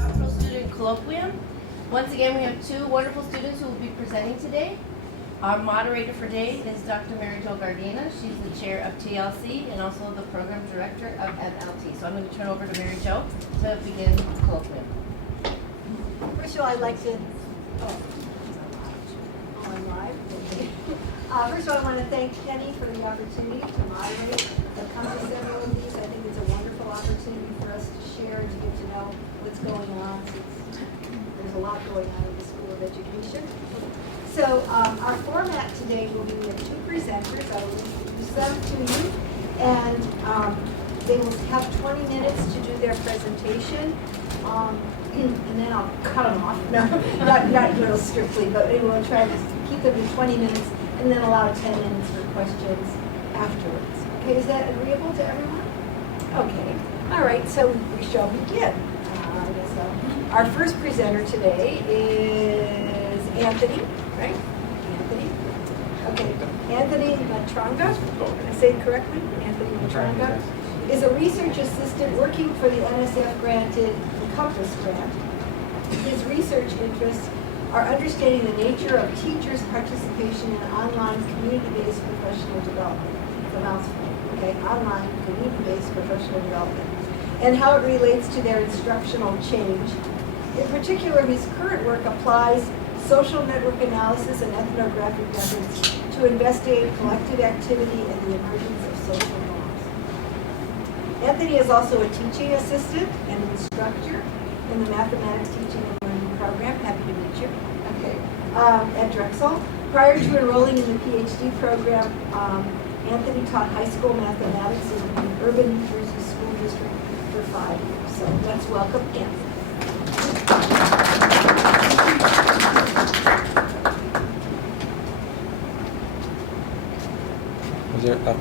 Doctoral student Colloquium. Once again, we have two wonderful students who will be presenting today. Our moderator for today is Dr. Mary Jo Gardena. She's the chair of TLC and also the program director of MLT. So I'm going to turn over to Mary Jo to begin Colloquium. First of all, I'd like to, I'm live. First of all, I want to thank Kenny for the opportunity to moderate, to come to several of these. I think it's a wonderful opportunity for us to share and to get to know what's going on, since there's a lot going on in the School of Education. So our format today will be with two presenters. I will introduce them to you, and they will have 20 minutes to do their presentation. And then I'll cut them off. No, not real strictly, but we will try to keep them to 20 minutes and then allow 10 minutes for questions afterwards. Okay, is that agreeable to everyone? Okay. All right, so we shall begin. Our first presenter today is Anthony, right? Anthony. Okay, Anthony Matranga. Did I say it correctly? Anthony Matranga is a research assistant working for the NSF-granted Compass grant. His research interests are understanding the nature of teachers' participation in online community-based professional development. It's a mouthful, okay? Online community-based professional development, and how it relates to their instructional change. In particular, his current work applies social network analysis and ethnographic methods to investigate collective activity and the emergence of social norms. Anthony is also a teaching assistant and instructor in the mathematics teaching and learning program. Happy to meet you. Okay. At Drexel. Prior to enrolling in the PhD program, Anthony taught high school mathematics in the urban New Jersey school district for 5 years. So let's welcome Anthony. Is there up?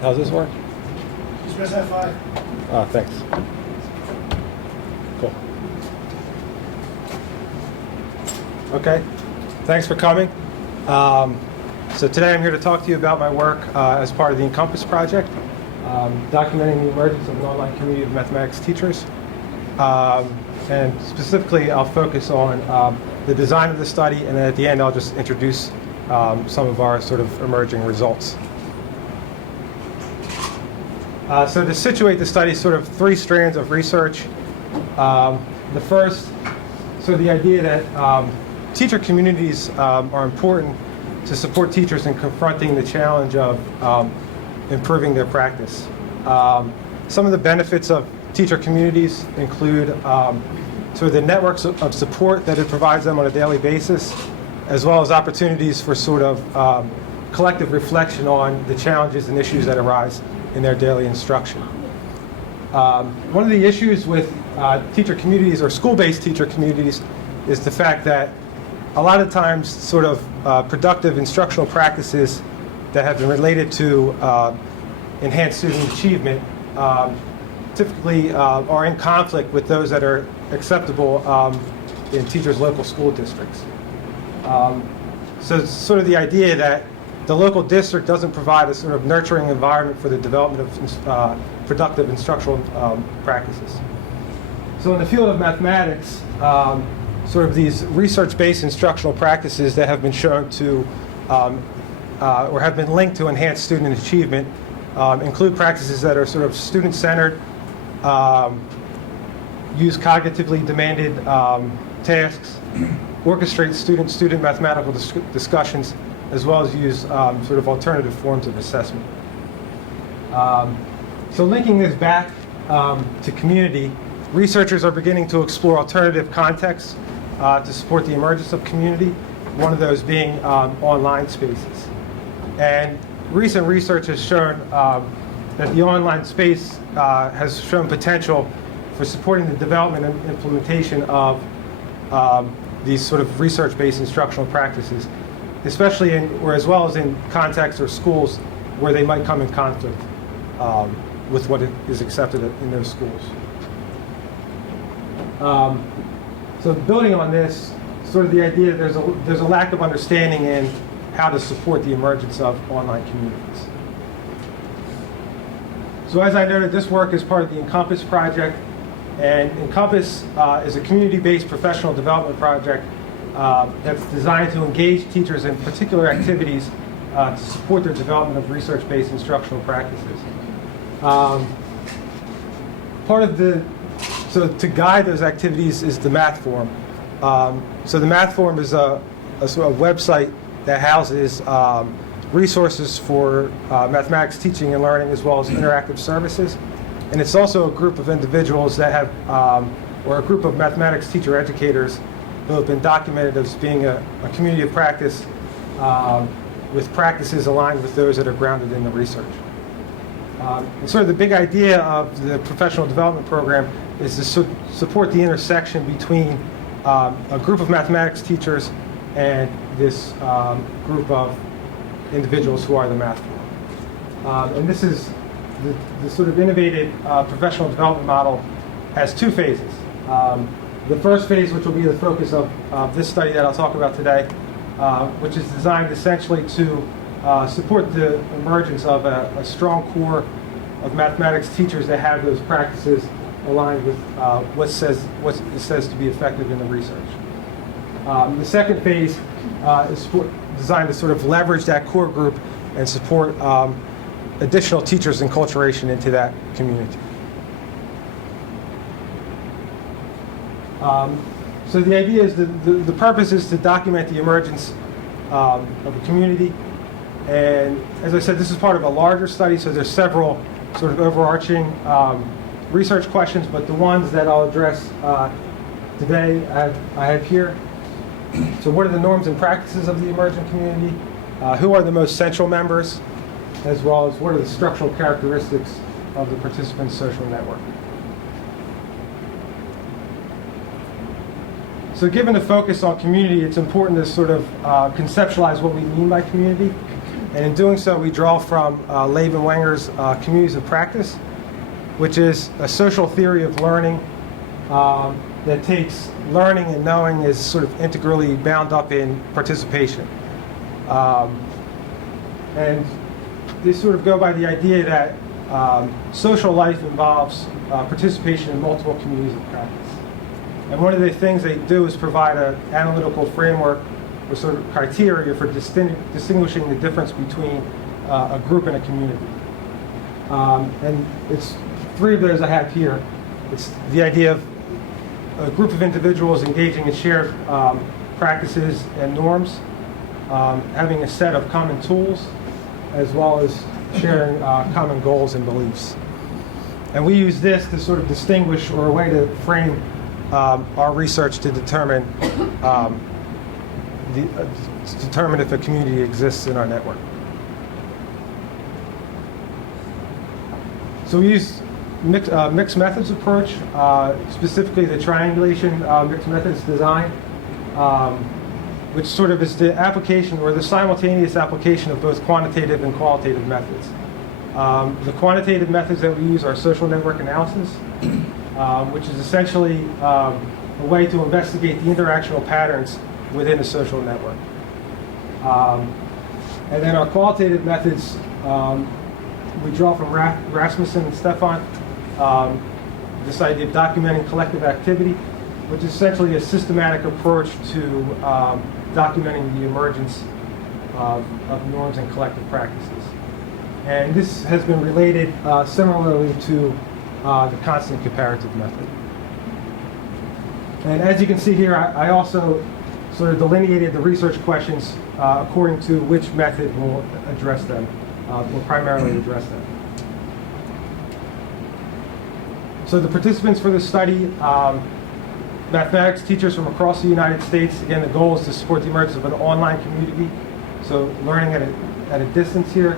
How's this work? Just press F5. Oh, thanks. Cool. Okay, thanks for coming. So today I'm here to talk to you about my work as part of the Encompass project, documenting the emergence of an online community of mathematics teachers. And specifically, I'll focus on the design of the study, and then at the end I'll just introduce some of our sort of emerging results. So to situate the study, sort of 3 strands of research. The first, so the idea that teacher communities are important to support teachers in confronting the challenge of improving their practice. Some of the benefits of teacher communities include sort of the networks of support that it provides them on a daily basis, as well as opportunities for sort of collective reflection on the challenges and issues that arise in their daily instruction. One of the issues with teacher communities or school-based teacher communities is the fact that a lot of times sort of productive instructional practices that have been related to enhanced student achievement typically are in conflict with those that are acceptable in teachers' local school districts. So it's sort of the idea that the local district doesn't provide a sort of nurturing environment for the development of productive instructional practices. So in the field of mathematics, sort of these research-based instructional practices that have been shown to or have been linked to enhanced student achievement include practices that are sort of student-centered, use cognitively demanded tasks, orchestrate student-student mathematical discussions, as well as use sort of alternative forms of assessment. So linking this back to community, researchers are beginning to explore alternative contexts to support the emergence of community, one of those being online spaces. And recent research has shown that the online space has shown potential for supporting the development and implementation of these sort of research-based instructional practices, especially in, or as well as in contexts or schools where they might come in conflict with what is accepted in those schools. So building on this, sort of the idea there's a lack of understanding in how to support the emergence of online communities. So as I noted, this work is part of the Encompass project, and Encompass is a community-based professional development project that's designed to engage teachers in particular activities to support their development of research-based instructional practices. So to guide those activities is the Math Forum. So the Math Forum is a sort of website that houses resources for mathematics teaching and learning, as well as interactive services. And it's also a group of individuals that have, or a group of mathematics teacher educators who have been documented as being a community of practice with practices aligned with those that are grounded in the research. And sort of the big idea of the professional development program is to support the intersection between a group of mathematics teachers and this group of individuals who are the Math Forum. And this is the sort of innovative professional development model has two phases. The first phase, which will be the focus of this study that I'll talk about today, which is designed essentially to support the emergence of a strong core of mathematics teachers that have those practices aligned with what it says to be effective in the research. The second phase is designed to sort of leverage that core group and support additional teachers' enculturation into that community. So the idea is the purpose is to document the emergence of a community. And as I said, this is part of a larger study, so there's several sort of overarching research questions, but the ones that I'll address today I have here. So what are the norms and practices of the emergent community? Who are the most central members? As well as what are the structural characteristics of the participants' social network? So given the focus on community, it's important to sort of conceptualize what we mean by community. And in doing so, we draw from Leib and Wenger's Communities of Practice, which is a social theory of learning that takes learning and knowing as sort of integrally bound up in participation. And they sort of go by the idea that social life involves participation in multiple communities of practice. And one of the things they do is provide an analytical framework or sort of criteria for distinguishing the difference between a group and a community. And it's three of those I have here. It's the idea of a group of individuals engaging in shared practices and norms, having a set of common tools, as well as sharing common goals and beliefs. And we use this to sort of distinguish, or a way to frame our research to determine determine if a community exists in our network. So we use mixed methods approach, specifically the triangulation mixed methods design, which sort of is the application or the simultaneous application of both quantitative and qualitative methods. The quantitative methods that we use are social network analysis, which is essentially a way to investigate the interactional patterns within a social network. And then our qualitative methods, we draw from Rasmussen and Stefan, this idea of documenting collective activity, which is essentially a systematic approach to documenting the emergence of norms and collective practices. And this has been related similarly to the constant comparative method. And as you can see here, I also sort of delineated the research questions according to which method will address them, will primarily address them. So the participants for this study, mathematics teachers from across the United States. Again, the goal is to support the emergence of an online community, so learning at a distance here.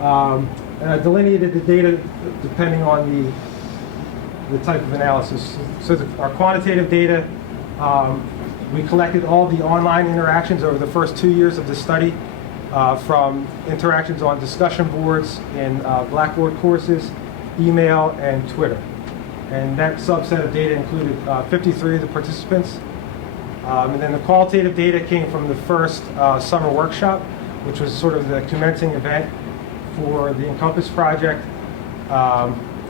And I delineated the data depending on the type of analysis. So our quantitative data, we collected all the online interactions over the first 2 years of the study, from interactions on discussion boards in Blackboard courses, email, and Twitter. And that subset of data included 53 of the participants. And then the qualitative data came from the first summer workshop, which was sort of the commencing event for the Encompass project,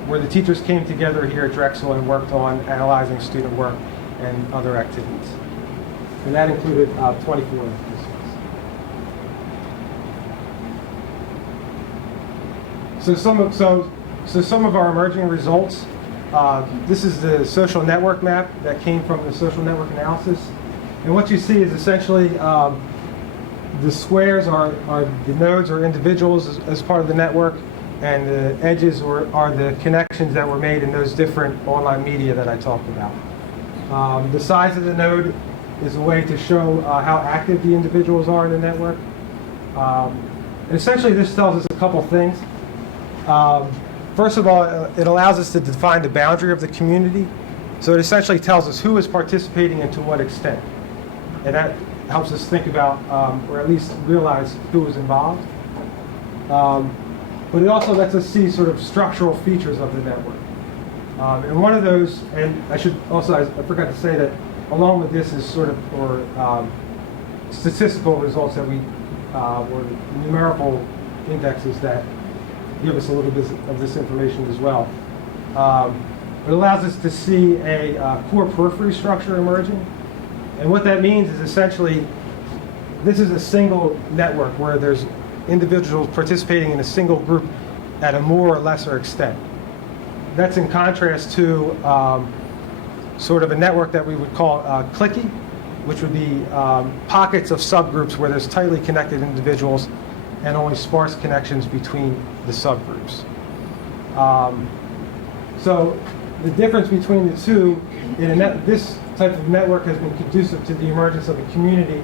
where the teachers came together here at Drexel and worked on analyzing student work and other activities. And that included 24 participants. So some of our emerging results. This is the social network map that came from the social network analysis. And what you see is essentially the squares are the nodes or individuals as part of the network, and the edges are the connections that were made in those different online media that I talked about. The size of the node is a way to show how active the individuals are in the network. And essentially this tells us a couple things. First of all, it allows us to define the boundary of the community. So it essentially tells us who is participating and to what extent. And that helps us think about, or at least realize who is involved. But it also lets us see sort of structural features of the network. And one of those, and I forgot to say that along with this is sort of, statistical results that or numerical indexes that give us a little bit of this information as well. It allows us to see a core periphery structure emerging. And what that means is essentially, this is a single network where there's individuals participating in a single group at a more or lesser extent. That's in contrast to sort of a network that we would call cliquey, which would be pockets of subgroups where there's tightly connected individuals and only sparse connections between the subgroups. So the difference between the two, this type of network has been conducive to the emergence of a community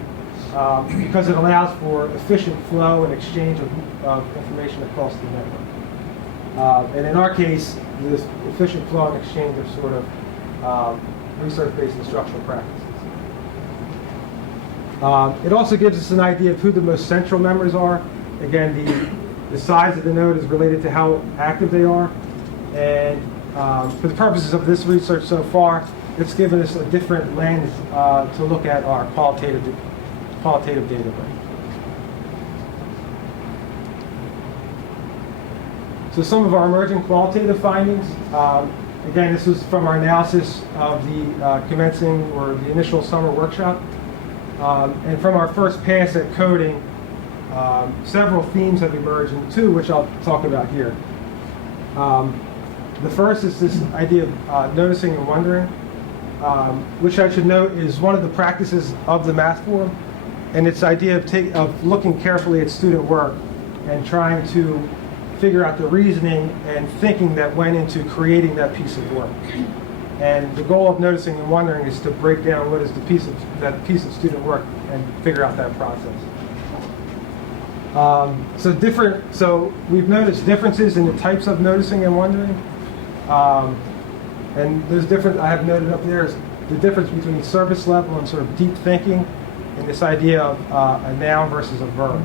because it allows for efficient flow and exchange of information across the network. And in our case, this efficient flow and exchange of sort of research-based instructional practices. It also gives us an idea of who the most central members are. Again, the size of the node is related to how active they are. And for the purposes of this research so far, it's given us a different lens to look at our qualitative data. So some of our emerging qualitative findings. Again, this was from our analysis of the commencing or the initial summer workshop. And from our first pass at coding, several themes have emerged, and two which I'll talk about here. The first is this idea of noticing and wondering, which I should note is one of the practices of the Math Forum, and its idea of looking carefully at student work and trying to figure out the reasoning and thinking that went into creating that piece of work. And the goal of noticing and wondering is to break down what is that piece of student work and figure out that process. So we've noticed differences in the types of noticing and wondering. And there's different, I have noted up there, is the difference between surface level and sort of deep thinking, and this idea of a noun versus a verb.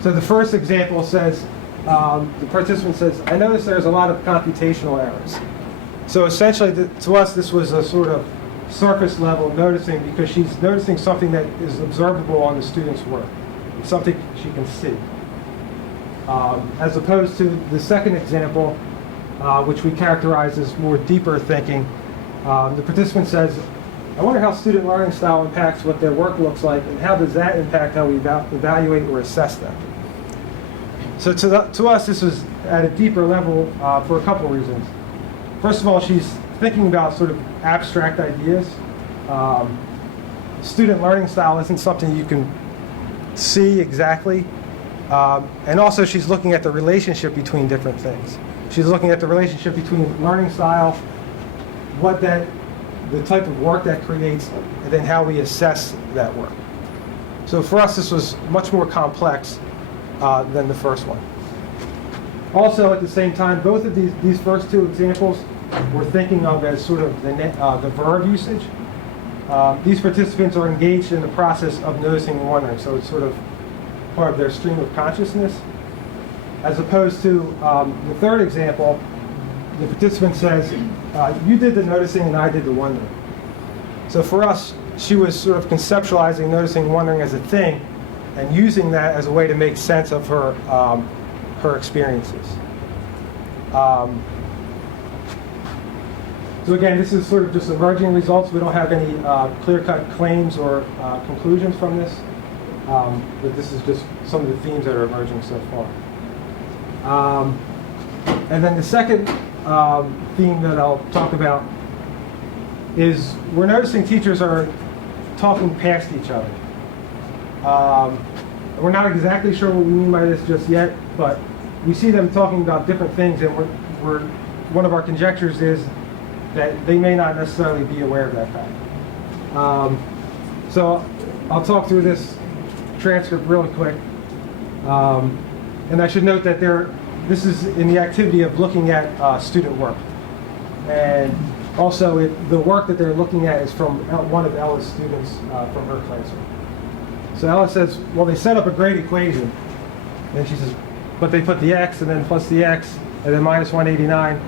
So the first example says, the participant says, I notice there's a lot of computational errors. So essentially, to us, this was a sort of surface level noticing, because she's noticing something that is observable on the student's work. It's something she can see. As opposed to the second example, which we characterize as more deeper thinking, the participant says, I wonder how student learning style impacts what their work looks like, and how does that impact how we evaluate or assess them? So to us, this was at a deeper level for a couple reasons. First of all, she's thinking about sort of abstract ideas. Student learning style isn't something you can see exactly. And also, she's looking at the relationship between different things. She's looking at the relationship between learning style, the type of work that creates, and then how we assess that work. So for us, this was much more complex than the first one. Also, at the same time, both of these first two examples we're thinking of as sort of the verb usage. These participants are engaged in the process of noticing and wondering, so it's sort of part of their stream of consciousness. As opposed to the third example, the participant says, you did the noticing and I did the wondering. So for us, she was sort of conceptualizing noticing and wondering as a thing, and using that as a way to make sense of her experiences. So again, this is sort of just emerging results. We don't have any clear-cut claims or conclusions from this, but this is just some of the themes that are emerging so far. And then the second theme that I'll talk about is we're noticing teachers are talking past each other. We're not exactly sure what we mean by this just yet, but we see them talking about different things, and one of our conjectures is that they may not necessarily be aware of that fact. So I'll talk through this transcript really quick. And I should note that this is in the activity of looking at student work. And also, the work that they're looking at is from one of Ella's students from her classroom. So Ella says, well, they set up a great equation. And she says, but they put the x and then plus the x and then minus 189.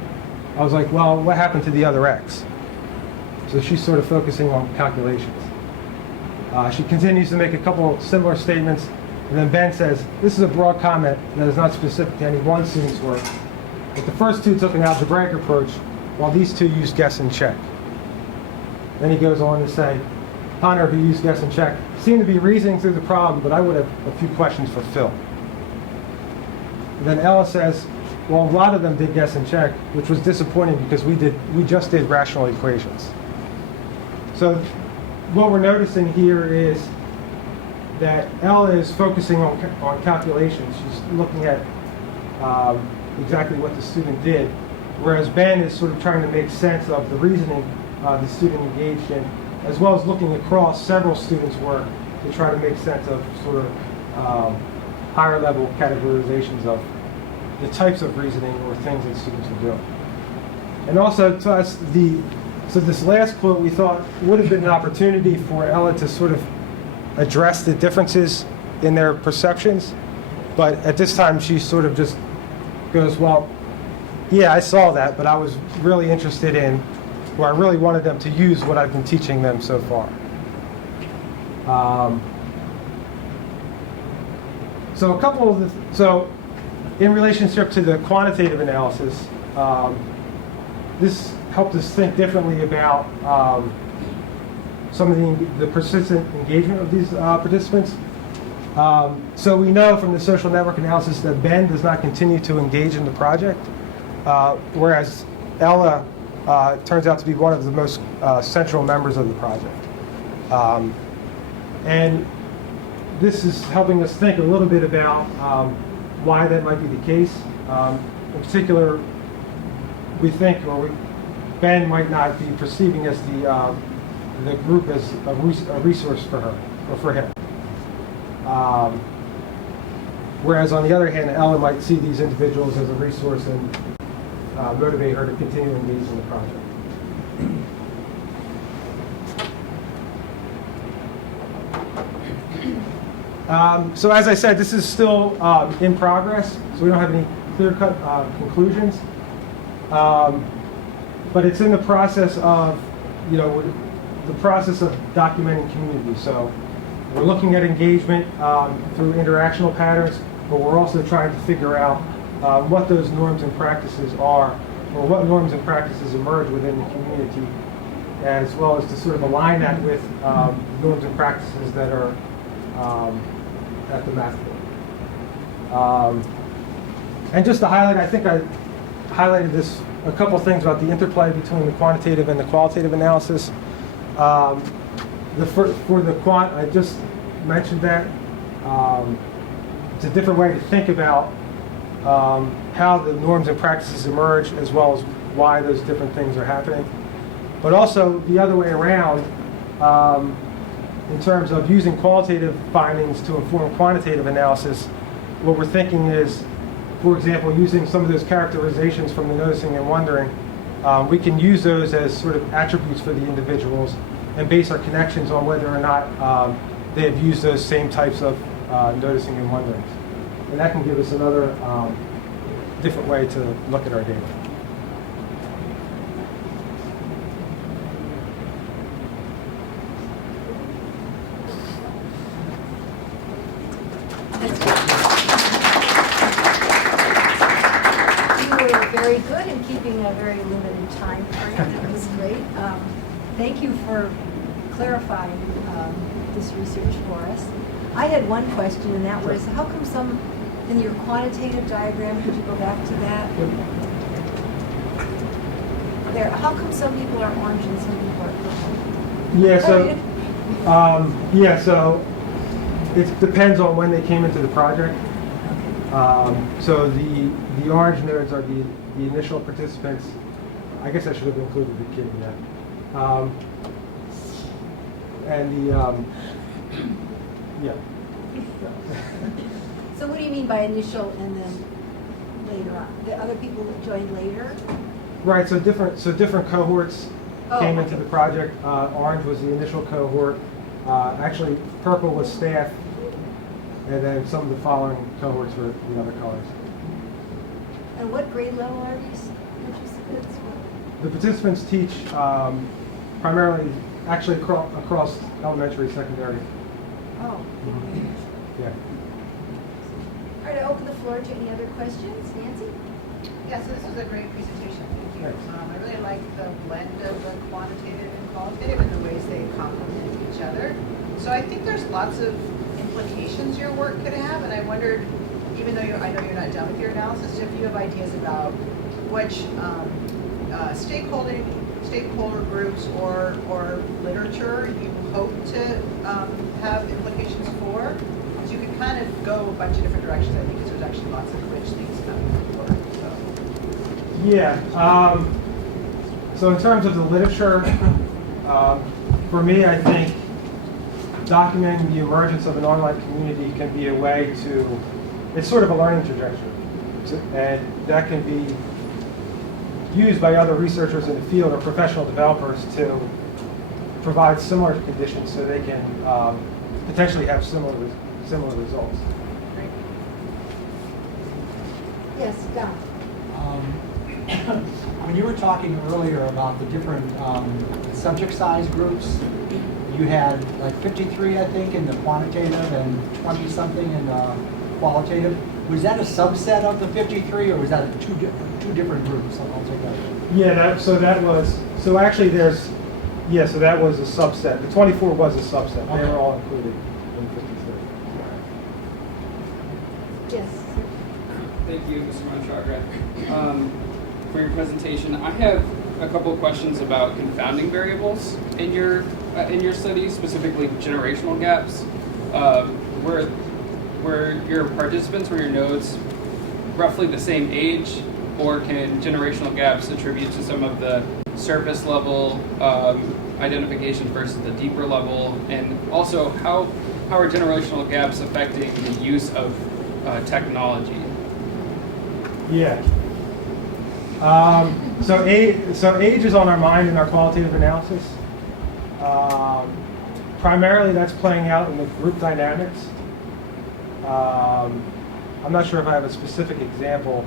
I was like, well, what happened to the other x? So she's sort of focusing on calculations. She continues to make a couple similar statements. And then Ben says, this is a broad comment that is not specific to any one student's work. But the first two took an algebraic approach, while these two used guess and check. Then he goes on to say, Hunter, who used guess and check, seemed to be reasoning through the problem, but I would have a few questions for Phil. And then Ella says, well, a lot of them did guess and check, which was disappointing because we just did rational equations. So what we're noticing here is that Ella is focusing on calculations. She's looking at exactly what the student did, whereas Ben is sort of trying to make sense of the reasoning the student engaged in, as well as looking across several students' work to try to make sense of sort of higher level categorizations of the types of reasoning or things that students are doing. And also to us, so this last quote we thought would have been an opportunity for Ella to sort of address the differences in their perceptions, but at this time she sort of just goes, well, yeah, I saw that, but I was really interested in, or I really wanted them to use what I've been teaching them so far. So in relationship to the quantitative analysis, this helped us think differently about some of the persistent engagement of these participants. So we know from the social network analysis that Ben does not continue to engage in the project, whereas Ella turns out to be one of the most central members of the project. And this is helping us think a little bit about why that might be the case. In particular, we think, or Ben might not be perceiving as the group as a resource for her or for him. Whereas on the other hand, Ellen might see these individuals as a resource and motivate her to continue engaging in the project. So as I said, this is still in progress, so we don't have any clear-cut conclusions. But it's in the process of, the process of documenting community. So we're looking at engagement through interactional patterns, but we're also trying to figure out what those norms and practices are, or what norms and practices emerge within the community, as well as to sort of align that with norms and practices that are at the math board. And just to highlight, I think I highlighted this, a couple things about the interplay between the quantitative and the qualitative analysis. For the quant, I just mentioned that. It's a different way to think about how the norms and practices emerge, as well as why those different things are happening. But also the other way around, in terms of using qualitative findings to inform quantitative analysis, what we're thinking is, for example, using some of those characterizations from the noticing and wondering, we can use those as sort of attributes for the individuals and base our connections on whether or not they have used those same types of noticing and wondering. And that can give us another different way to look at our data. Very good in keeping a very limited time frame. That was great. Thank you for clarifying this research for us. I had one question, and that was, how come some, in your quantitative diagram, could you go back to that? There, how come some people are orange and some people are purple? So it depends on when they came into the project. So the orange nodes are the initial participants. I guess I should have included the kid in that. And yeah. So what do you mean by initial and then later on? The other people that joined later? Right. So different cohorts came into the project. Orange was the initial cohort. Actually, purple was staff. And then some of the following cohorts were the other colors. And what grade level are these participants? The participants teach primarily, actually across elementary, secondary. Oh. Yeah. All right, I open the floor to any other questions. Nancy? Yeah, so this was a great presentation. Thank you. Thanks. I really like the blend of the quantitative and qualitative and the ways they complement each other. So I think there's lots of implications your work could have, and I wondered, even though I know you're not done with your analysis, if you have ideas about which stakeholder groups or literature you hope to have implications for, because you could kind of go a bunch of different directions, I think, because there's actually lots of rich things coming forward. So. Yeah. So in terms of the literature, for me, I think documenting the emergence of an online community can be a way to, it's sort of a learning trajectory. And that can be used by other researchers in the field or professional developers to provide similar conditions so they can potentially have similar results. Yes, Don. When you were talking earlier about the different subject size groups, you had like 53, I think, in the quantitative and 20-something in the qualitative. Was that a subset of the 53, or was that two different groups? I'll take that. Yeah, so that was a subset. The 24 was a subset. They were all included in 53. Yes. Thank you, Mr. Monchagra, for your presentation. I have a couple of questions about confounding variables in your study, specifically generational gaps. Were your participants, were your nodes roughly the same age, or can generational gaps attribute to some of the surface level identification versus the deeper level, and also how are generational gaps affecting the use of technology? Yeah. So age is on our mind in our qualitative analysis. Primarily, that's playing out in the group dynamics. I'm not sure if I have a specific example,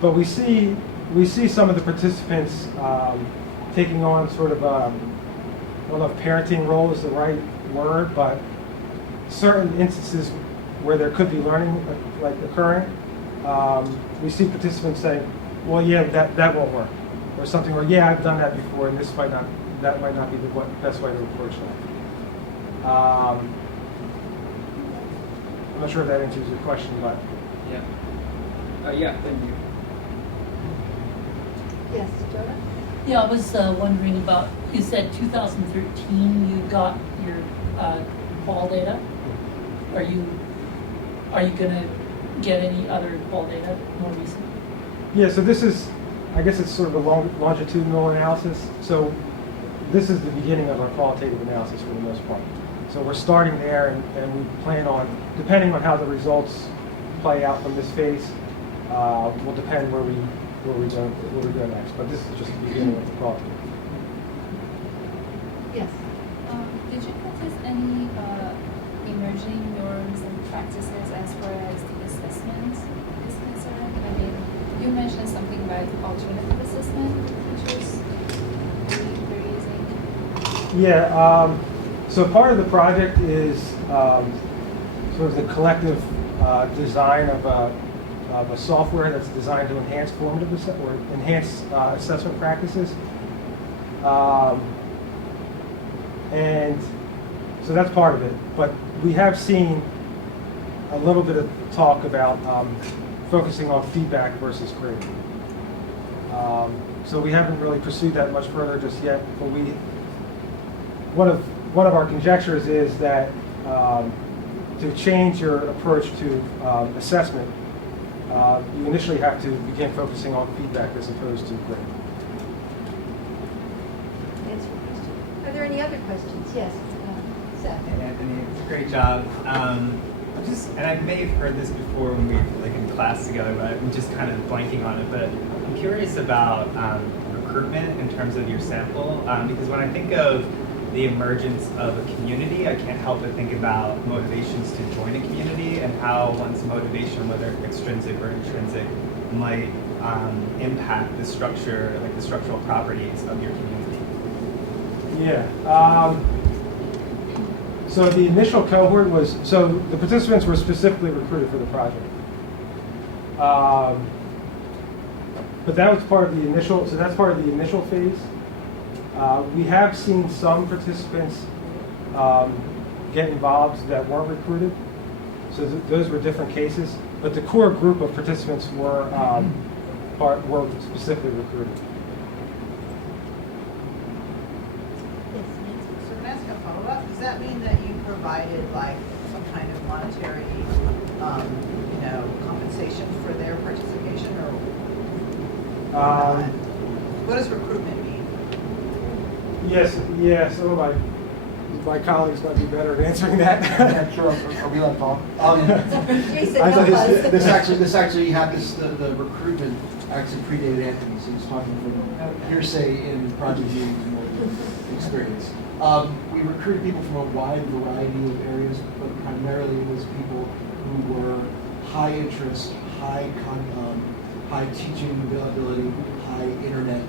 but we see some of the participants taking on sort of I don't know if parenting role is the right word, but certain instances where there could be learning like occurring, we see participants saying, "Well, yeah, that won't work," or something, or "Yeah, I've done that before, and that might not be the best way to approach that." I'm not sure if that answers your question, but Yeah. Yeah. Thank you. Yes, Jonah? Yeah, I was wondering about, you said 2013 you got your qual data. Are you gonna get any other qual data more recent? yeah. So this is, I guess it's sort of a longitudinal analysis. So this is the beginning of our qualitative analysis for the most part. So we're starting there, and we plan on, depending on how the results play out from this phase, will depend where we go next. But this is just the beginning of the qualitative. Yes. Did you notice any emerging norms and practices as far as the assessment is concerned? I mean, you mentioned something about alternative assessment, which was very easy. Yeah. So part of the project is sort of the collective design of a software that's designed to enhance enhance assessment practices. And so that's part of it. But we have seen a little bit of talk about focusing on feedback versus grading. So we haven't really pursued that much further just yet. But one of our conjectures is that to change your approach to assessment, you initially have to begin focusing on feedback as opposed to grading. Answer your question. Are there any other questions? Yes, Seth. Hey, Anthony, it's a great job. And I may have heard this before when we were like in class together, but I'm just kind of blanking on it. But I'm curious about recruitment in terms of your sample, because when I think of the emergence of a community, I can't help but think about motivations to join a community and how one's motivation, whether extrinsic or intrinsic, might impact the structure, like the structural properties of your community. Yeah. So the initial cohort was, so the participants were specifically recruited for the project. But that was part of the initial, so that's part of the initial phase. We have seen some participants get involved that weren't recruited. So those were different cases. But the core group of participants were specifically recruited. So can I ask a follow-up? Does that mean that you provided like some kind of monetary, compensation for their participation, or not? What does recruitment mean? Yes, yeah. So my colleagues might be better at answering that. Yeah, sure. Are we allowed to talk? Jason, I help thought us. This actually happened. The recruitment actually predated Anthony, so he's talking from hearsay in project meetings and more than experience. We recruited people from a wide variety of areas, but primarily it was people who were high interest, high teaching ability, high internet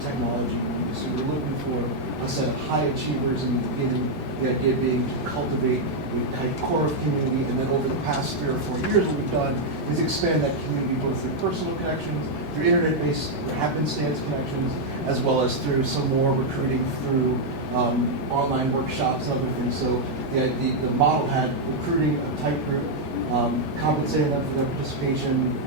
technology. So we're looking for a set of high achievers in the beginning, the idea being to cultivate a tight core of community, and then over the past 3 or 4 years what we've done is expand that community both through personal connections, through internet-based happenstance connections, as well as through some more recruiting through online workshops and other things. So the model had recruiting a tight group, compensating them for their participation,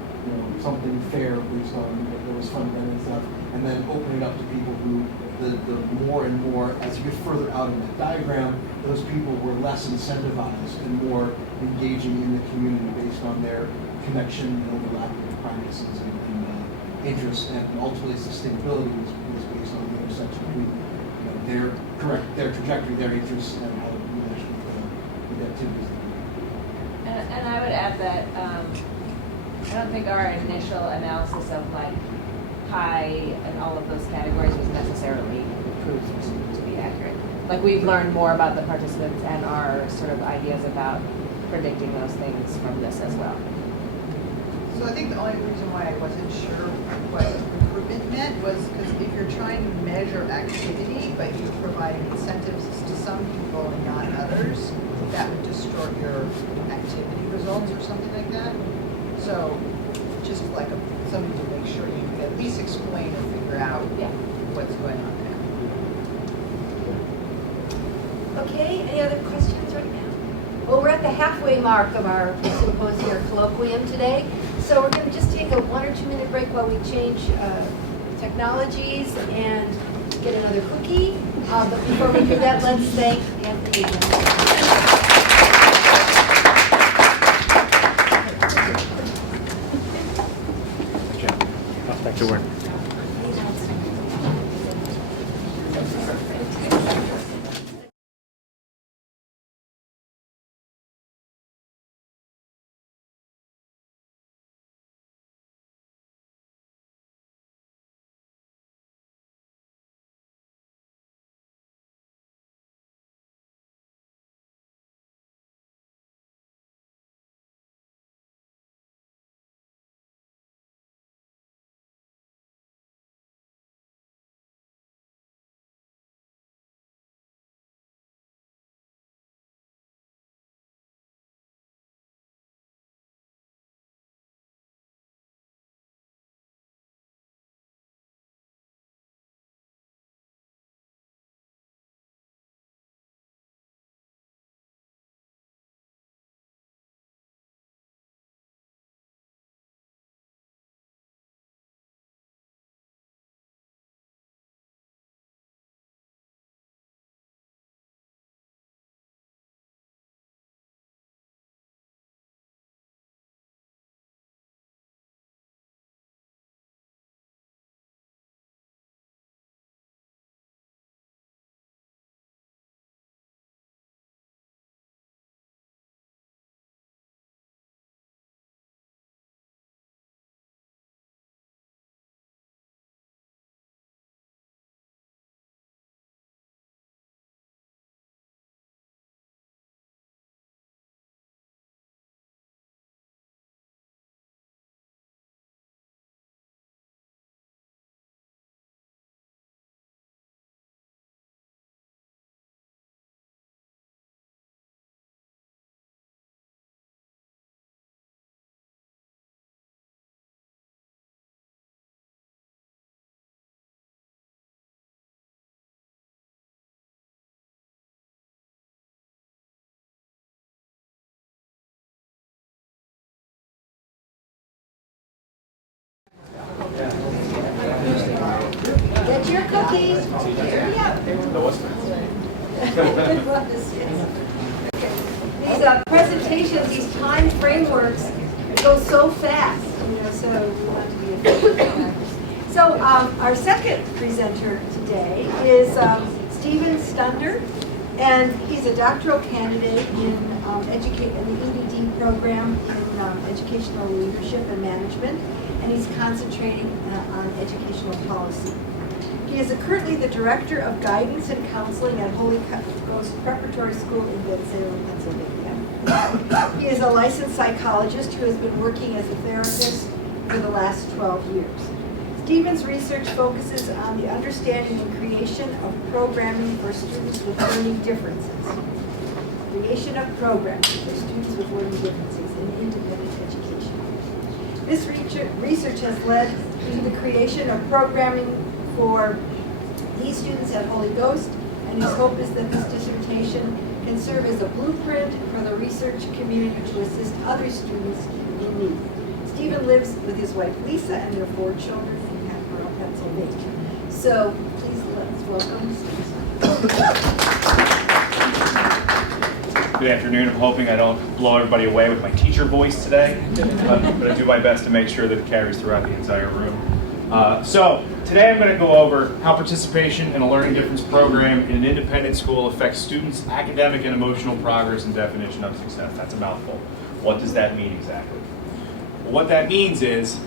something fair based on what there was fun and stuff, and then opening it up to people who, the more and more, as you get further out in that diagram, those people were less incentivized and more engaging in the community based on their connection and overlapping practices and interests, and ultimately sustainability was their trajectory, their interests, and how to match with the activities. And I would add that I don't think our initial analysis of like high and all of those categories was necessarily proved to be accurate. Like we've learned more about the participants and our sort of ideas about predicting those things from this as well. So I think the only reason why I wasn't sure what recruitment meant was because if you're trying to measure activity, but you're providing incentives to some people and not others, that would distort your activity results or something like that. So just like something to make sure you can at least explain and figure out what's going on there. Okay, any other questions right now? Well, we're at the halfway mark of our symposium or colloquium today. So we're going to just take a 1 or 2 minute break while we change technologies and get another cookie. But before we do that, let's thank Anthony. Back to work. Get your cookies. Hurry up. These presentations, these time frameworks go so fast, so we want to be efficient. So our second presenter today is Stephen Stunder, and he's a doctoral candidate in the EDD program in educational leadership and management, and he's concentrating on educational policy. He is currently the Director of Guidance and Counseling at Holy Ghost Preparatory School in Bensalem, Pennsylvania. He is a licensed psychologist who has been working as a therapist for the last 12 years. Stephen's research focuses on the understanding and creation of programming for students with learning differences. Creation of programming for students with learning differences in independent education. This research has led to the creation of programming for these students at Holy Ghost, and his hope is that this dissertation can serve as a blueprint for the research community to assist other students in need. Stephen lives with his wife Lisa and their 4 children in Hatboro, Pennsylvania. So please let's welcome Stephen. Good afternoon. I'm hoping I don't blow everybody away with my teacher voice today, but I do my best to make sure that it carries throughout the entire room. Today I'm going to go over how participation in a learning difference program in an independent school affects students' academic and emotional progress and definition of success. That's a mouthful. What does that mean exactly? Well, what that means is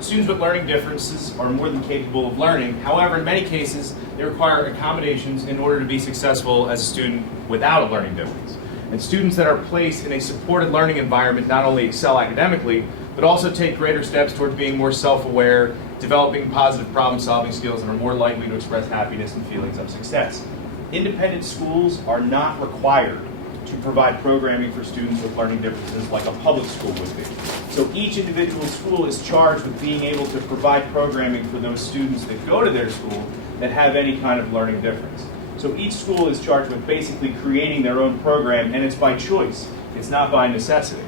students with learning differences are more than capable of learning. However, in many cases, they require accommodations in order to be successful as a student without a learning difference. And students that are placed in a supported learning environment not only excel academically, but also take greater steps towards being more self-aware, developing positive problem-solving skills, and are more likely to express happiness and feelings of success. Independent schools are not required to provide programming for students with learning differences like a public school would be. So each individual school is charged with being able to provide programming for those students that go to their school that have any kind of learning difference. So each school is charged with basically creating their own program, and it's by choice. It's not by necessity.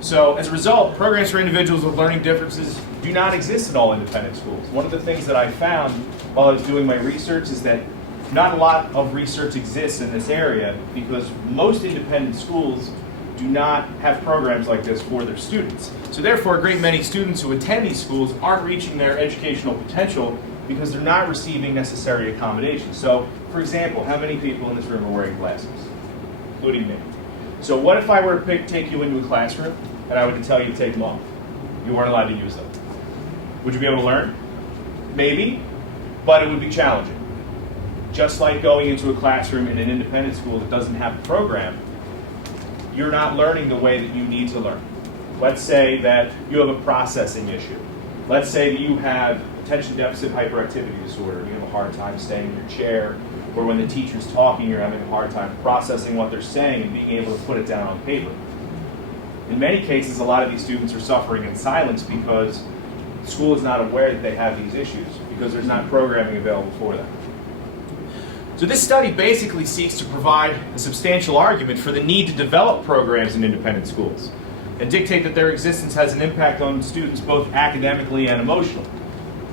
So as a result, programs for individuals with learning differences do not exist in all independent schools. One of the things that I found while I was doing my research is that not a lot of research exists in this area because most independent schools do not have programs like this for their students. So therefore, a great many students who attend these schools aren't reaching their educational potential because they're not receiving necessary accommodations. So, for example, how many people in this room are wearing glasses? Including me. So what if I were to take you into a classroom and I were to tell you to take them off? You weren't allowed to use them. Would you be able to learn? Maybe, but it would be challenging. Just like going into a classroom in an independent school that doesn't have a program, you're not learning the way that you need to learn. Let's say that you have a processing issue. Let's say that you have attention deficit hyperactivity disorder. You have a hard time staying in your chair, or when the teacher's talking, you're having a hard time processing what they're saying and being able to put it down on paper. In many cases, a lot of these students are suffering in silence because school is not aware that they have these issues because there's not programming available for them. So this study basically seeks to provide a substantial argument for the need to develop programs in independent schools and dictate that their existence has an impact on students both academically and emotionally.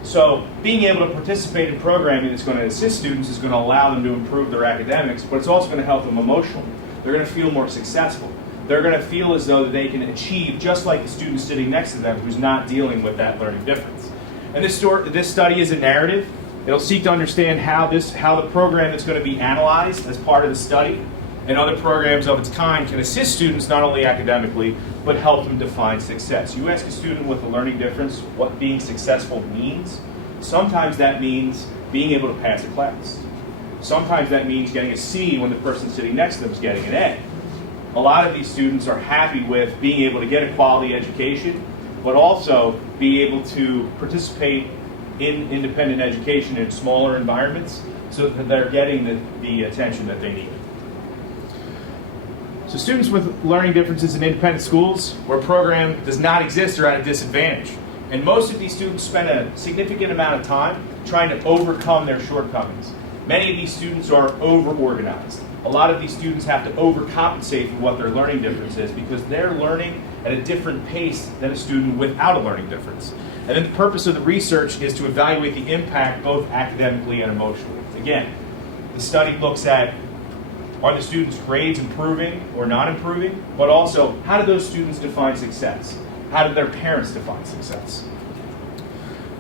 So being able to participate in programming that's going to assist students is going to allow them to improve their academics, but it's also going to help them emotionally. They're going to feel more successful. They're going to feel as though that they can achieve just like the student sitting next to them who's not dealing with that learning difference. And this study is a narrative. It'll seek to understand how the program that's going to be analyzed as part of the study and other programs of its kind can assist students not only academically, but help them define success. You ask a student with a learning difference what being successful means. Sometimes that means being able to pass a class. Sometimes that means getting a C when the person sitting next to them is getting an A. A lot of these students are happy with being able to get a quality education, but also be able to participate in independent education in smaller environments so that they're getting the attention that they need. So students with learning differences in independent schools where a program does not exist are at a disadvantage. And most of these students spend a significant amount of time trying to overcome their shortcomings. Many of these students are over-organized. A lot of these students have to overcompensate for what their learning difference is because they're learning at a different pace than a student without a learning difference. And then the purpose of the research is to evaluate the impact both academically and emotionally. Again, the study looks at are the students' grades improving or not improving, but also how do those students define success? How do their parents define success?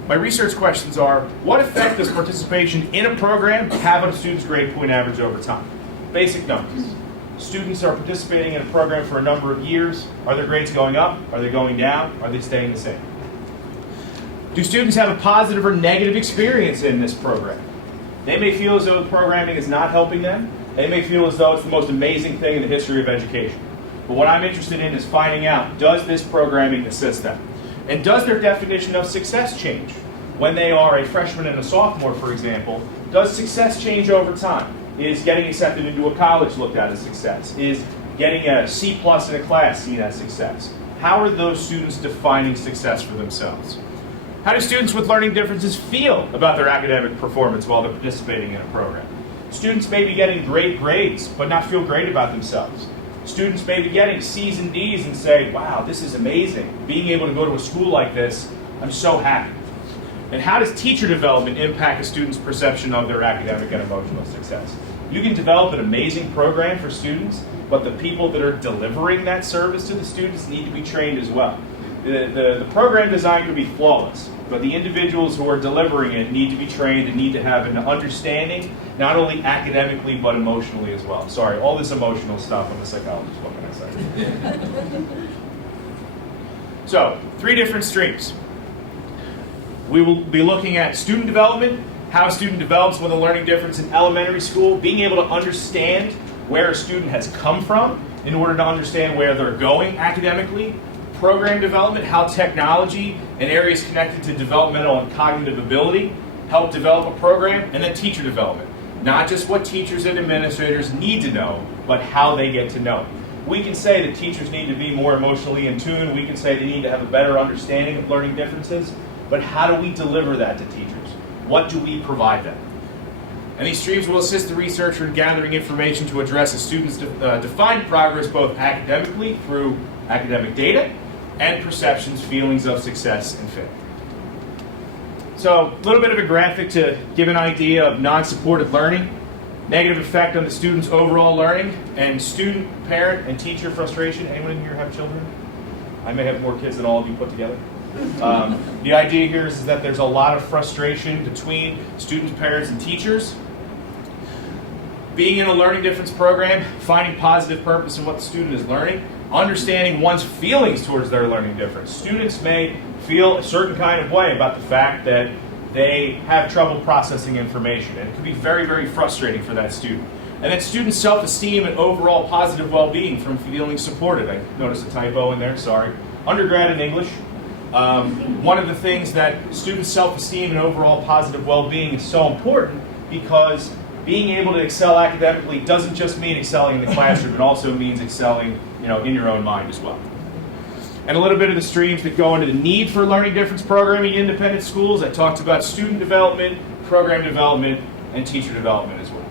My research questions are, what effect does participation in a program have on a student's grade point average over time? Basic numbers. Students are participating in a program for a number of years. Are their grades going up? Are they going down? Are they staying the same? Do students have a positive or negative experience in this program? They may feel as though the programming is not helping them. They may feel as though it's the most amazing thing in the history of education. But what I'm interested in is finding out, does this programming assist them? And does their definition of success change? When they are a freshman and a sophomore, for example, does success change over time? Is getting accepted into a college looked at as success? Is getting a C+ in a class seen as success? How are those students defining success for themselves? How do students with learning differences feel about their academic performance while they're participating in a program? Students may be getting great grades, but not feel great about themselves. Students may be getting C's and D's and say, wow, this is amazing. Being able to go to a school like this, I'm so happy. And how does teacher development impact a student's perception of their academic and emotional success? You can develop an amazing program for students, but the people that are delivering that service to the students need to be trained as well. The program design could be flawless, but the individuals who are delivering it need to be trained and need to have an understanding, not only academically, but emotionally as well. Sorry, all this emotional stuff, I'm a psychologist, what can I say? So, 3 different streams. We will be looking at student development, how a student develops with a learning difference in elementary school, being able to understand where a student has come from in order to understand where they're going academically, program development, how technology and areas connected to developmental and cognitive ability help develop a program, and then teacher development. Not just what teachers and administrators need to know, but how they get to know. We can say that teachers need to be more emotionally in tune. We can say they need to have a better understanding of learning differences. But how do we deliver that to teachers? What do we provide them? And these streams will assist the researcher in gathering information to address a student's defined progress both academically through academic data and perceptions, feelings of success and failure. So a little bit of a graphic to give an idea of non-supported learning, negative effect on the student's overall learning, and student, parent, and teacher frustration. Anyone in here have children? I may have more kids than all of you put together. The idea here is that there's a lot of frustration between students, parents, and teachers. Being in a learning difference program, finding positive purpose in what the student is learning, understanding one's feelings towards their learning difference. Students may feel a certain kind of way about the fact that they have trouble processing information, and it can be very, very frustrating for that student. And then student self-esteem and overall positive well-being from feeling supported. I noticed a typo in there, sorry. Undergrad in English. One of the things that student self-esteem and overall positive well-being is so important because being able to excel academically doesn't just mean excelling in the classroom, it also means excelling, in your own mind as well. And a little bit of the streams that go into the need for learning difference programming in independent schools. I talked about student development, program development, and teacher development as well.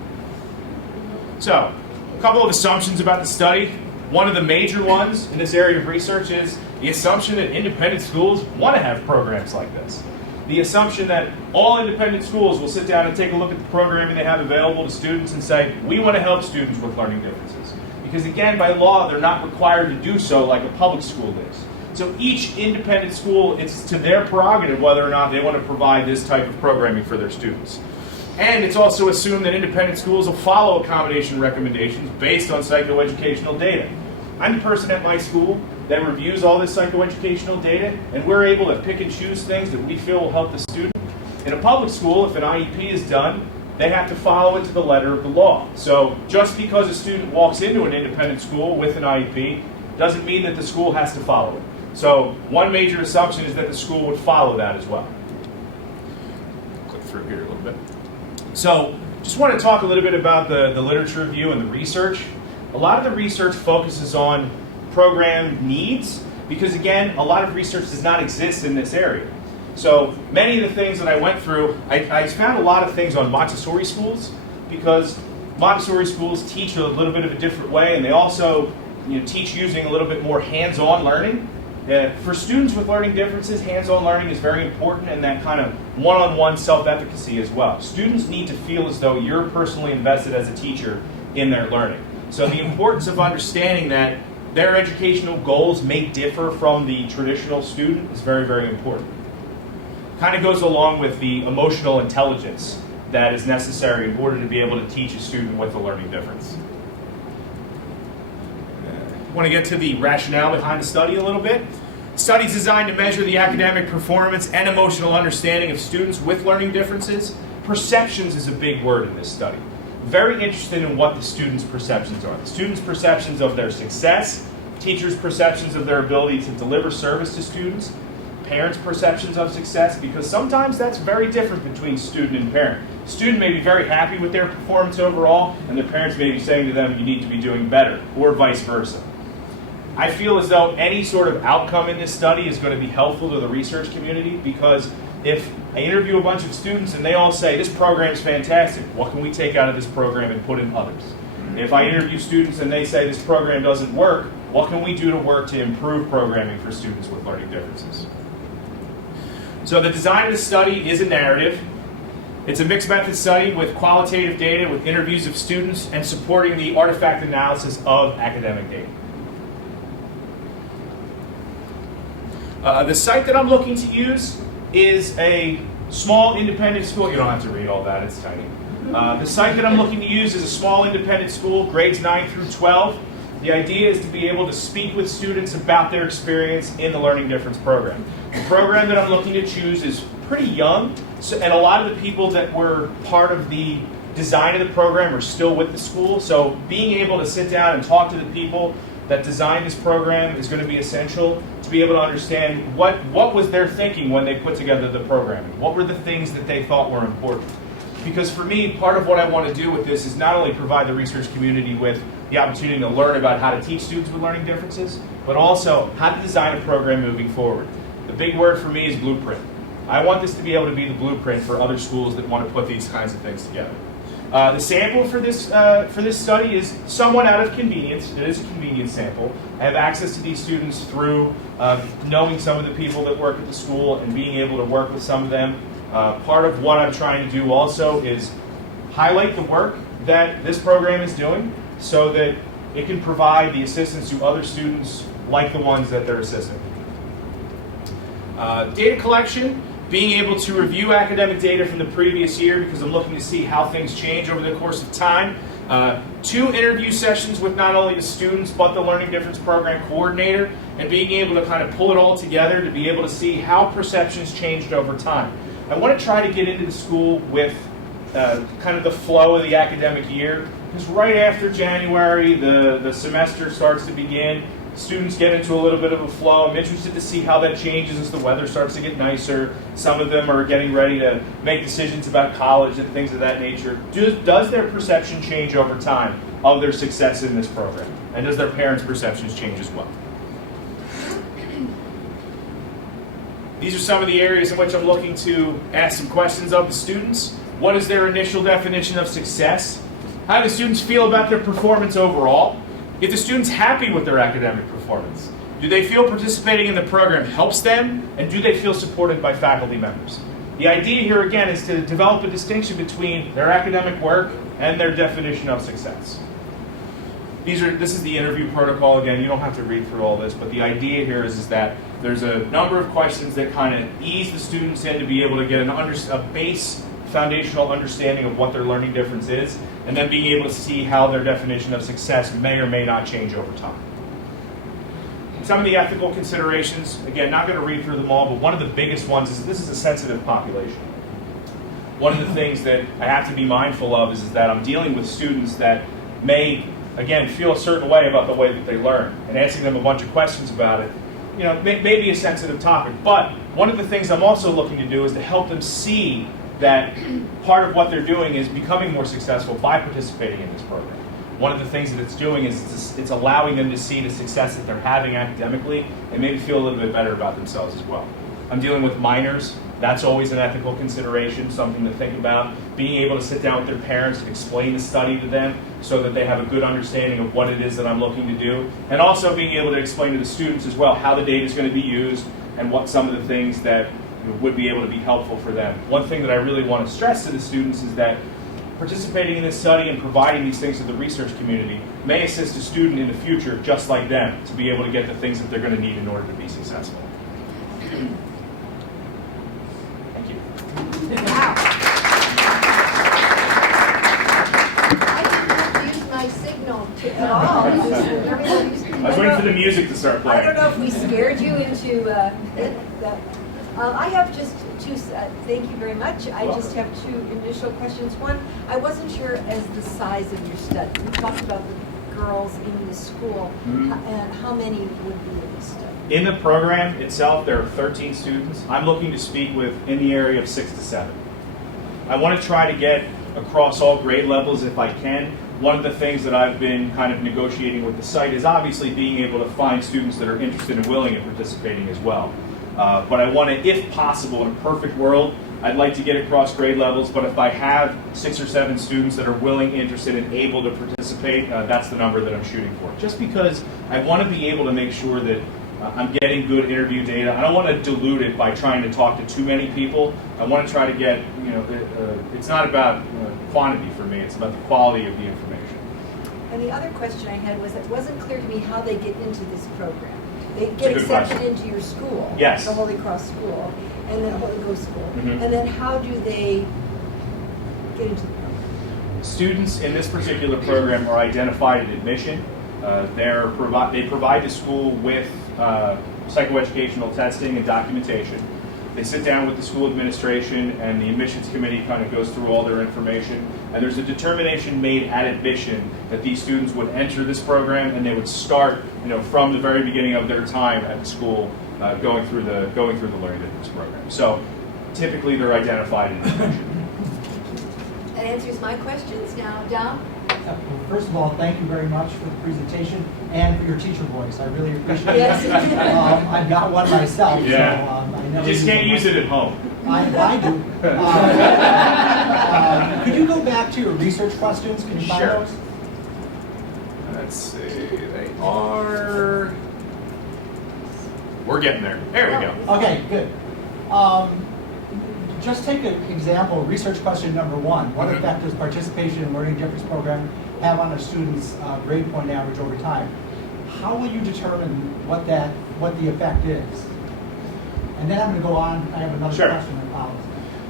So, a couple of assumptions about the study. One of the major ones in this area of research is the assumption that independent schools want to have programs like this. The assumption that all independent schools will sit down and take a look at the programming they have available to students and say, we want to help students with learning differences. Because again, by law, they're not required to do so like a public school is. So each independent school, it's to their prerogative whether or not they want to provide this type of programming for their students. And it's also assumed that independent schools will follow accommodation recommendations based on psychoeducational data. I'm the person at my school that reviews all this psychoeducational data, and we're able to pick and choose things that we feel will help the student. In a public school, if an IEP is done, they have to follow it to the letter of the law. So just because a student walks into an independent school with an IEP doesn't mean that the school has to follow it. So one major assumption is that the school would follow that as well. Click through here a little bit. So just want to talk a little bit about the literature review and the research. A lot of the research focuses on program needs because, again, a lot of research does not exist in this area. So many of the things that I went through, I found a lot of things on Montessori schools because Montessori schools teach a little bit of a different way, and they also teach using a little bit more hands-on learning. For students with learning differences, hands-on learning is very important, and that kind of one-on-one self-efficacy as well. Students need to feel as though you're personally invested as a teacher in their learning. So the importance of understanding that their educational goals may differ from the traditional student is very, very important. Kind of goes along with the emotional intelligence that is necessary in order to be able to teach a student with a learning difference. I want to get to the rationale behind the study a little bit. Studies designed to measure the academic performance and emotional understanding of students with learning differences. Perceptions is a big word in this study. Very interested in what the students' perceptions are. The students' perceptions of their success, teachers' perceptions of their ability to deliver service to students, parents' perceptions of success, because sometimes that's very different between student and parent. Student may be very happy with their performance overall, and their parents may be saying to them, you need to be doing better, or vice versa. I feel as though any sort of outcome in this study is going to be helpful to the research community, because if I interview a bunch of students and they all say, this program is fantastic, what can we take out of this program and put in others? If I interview students and they say this program doesn't work, what can we do to work to improve programming for students with learning differences? So the design of the study is a narrative. It's a mixed method study with qualitative data, with interviews of students, and supporting the artifact analysis of academic data. The site that I'm looking to use is a small independent school. You don't have to read all that, it's tiny. The site that I'm looking to use is a small independent school, grades 9 through 12. The idea is to be able to speak with students about their experience in the Learning Difference program. The program that I'm looking to choose is pretty young, and a lot of the people that were part of the design of the program are still with the school, so being able to sit down and talk to the people that designed this program is going to be essential to be able to understand what was their thinking when they put together the programming. What were the things that they thought were important? Because for me, part of what I want to do with this is not only provide the research community with the opportunity to learn about how to teach students with learning differences, but also how to design a program moving forward. The big word for me is blueprint. I want this to be able to be the blueprint for other schools that want to put these kinds of things together. The sample for this study is somewhat out of convenience. It is a convenience sample. I have access to these students through knowing some of the people that work at the school and being able to work with some of them. Part of what I'm trying to do also is highlight the work that this program is doing so that it can provide the assistance to other students like the ones that they're assisting. Data collection, being able to review academic data from the previous year because I'm looking to see how things change over the course of time. 2 interview sessions with not only the students but the Learning Difference Program coordinator, and being able to kind of pull it all together to be able to see how perceptions changed over time. I want to try to get into the school with kind of the flow of the academic year, because right after January, the semester starts to begin. Students get into a little bit of a flow. I'm interested to see how that changes as the weather starts to get nicer. Some of them are getting ready to make decisions about college and things of that nature. Does their perception change over time of their success in this program? And does their parents' perceptions change as well? These are some of the areas in which I'm looking to ask some questions of the students. What is their initial definition of success? How do the students feel about their performance overall? If the student's happy with their academic performance, do they feel participating in the program helps them, and do they feel supported by faculty members? The idea here, again, is to develop a distinction between their academic work and their definition of success. This is the interview protocol. Again, you don't have to read through all this, but the idea here is that there's a number of questions that kind of ease the students in to be able to get a base foundational understanding of what their learning difference is, and then being able to see how their definition of success may or may not change over time. Some of the ethical considerations, again, not going to read through them all, but one of the biggest ones is this is a sensitive population. One of the things that I have to be mindful of is that I'm dealing with students that may, again, feel a certain way about the way that they learn, and asking them a bunch of questions about it, may be a sensitive topic. But one of the things I'm also looking to do is to help them see that part of what they're doing is becoming more successful by participating in this program. One of the things that it's doing is it's allowing them to see the success that they're having academically and maybe feel a little bit better about themselves as well. I'm dealing with minors. That's always an ethical consideration, something to think about. Being able to sit down with their parents and explain the study to them so that they have a good understanding of what it is that I'm looking to do. And also being able to explain to the students as well how the data is going to be used and what some of the things that would be able to be helpful for them. One thing that I really want to stress to the students is that participating in this study and providing these things to the research community may assist a student in the future, just like them, to be able to get the things that they're going to need in order to be successful. Thank you. Wow. I didn't use my signal at all. I was waiting for the music to start playing. I don't know if we scared you into that. I have just two, thank you very much. I just have 2 initial questions. One, I wasn't sure as the size of your study. You talked about the girls in the school, and how many would be in the study? In the program itself, there are 13 students. I'm looking to speak with in the area of 6 to 7. I want to try to get across all grade levels if I can. One of the things that I've been kind of negotiating with the site is obviously being able to find students that are interested and willing in participating as well. But I want to, if possible, in a perfect world, I'd like to get across grade levels, but if I have 6 or 7 students that are willing, interested, and able to participate, that's the number that I'm shooting for. Just because I want to be able to make sure that I'm getting good interview data. I don't want to dilute it by trying to talk to too many people. I want to try to get, it's not about quantity for me, it's about the quality of the information. And the other question I had was, it wasn't clear to me how they get into this program. They It's a get good accepted question. into your school. Yes. The Holy Cross School, and then Holy Ghost School. Mhm. And then how do they get into the program? Students in this particular program are identified at admission. They provide the school with psychoeducational testing and documentation. They sit down with the school administration, and the admissions committee kind of goes through all their information. And there's a determination made at admission that these students would enter this program, and they would start, from the very beginning of their time at the school, going through the learning difference program. So typically, they're identified at admission. That answers my questions. Now, Dom? Well, first of all, thank you very much for the presentation and for your teacher voice. I really appreciate Yes. it. I've got one myself, Yeah. so I never You just can't use one. it at home. I do. Could you go back to your research questions? Can you find Sure. those? Let's see, they are. We're getting there. There we go. Okay, good. Just take an example, research question number 1. What effect does participation in learning difference program have on a student's grade point average over time? How will you determine what the effect is? And then I'm going to go on. I have another Sure. question that